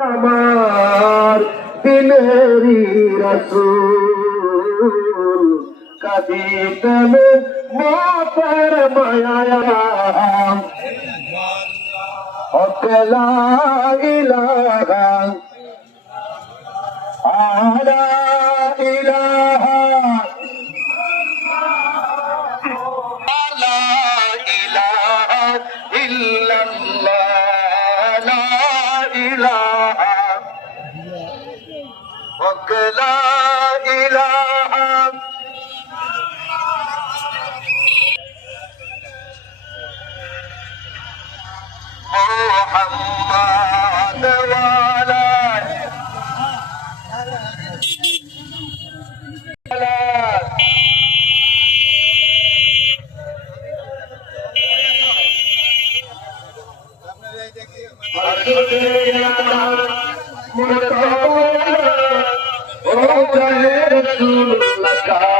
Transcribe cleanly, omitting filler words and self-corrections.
আমার দিলেরি রাসূল কাদিতেন মাতার মায়া লা ইলাহা লা ইলাহা লা ইলাহা ইল্লাল্লাহ লা ইলাহা লা ইলাহা মুহাম্মাদ ওয়ালা Rasulullah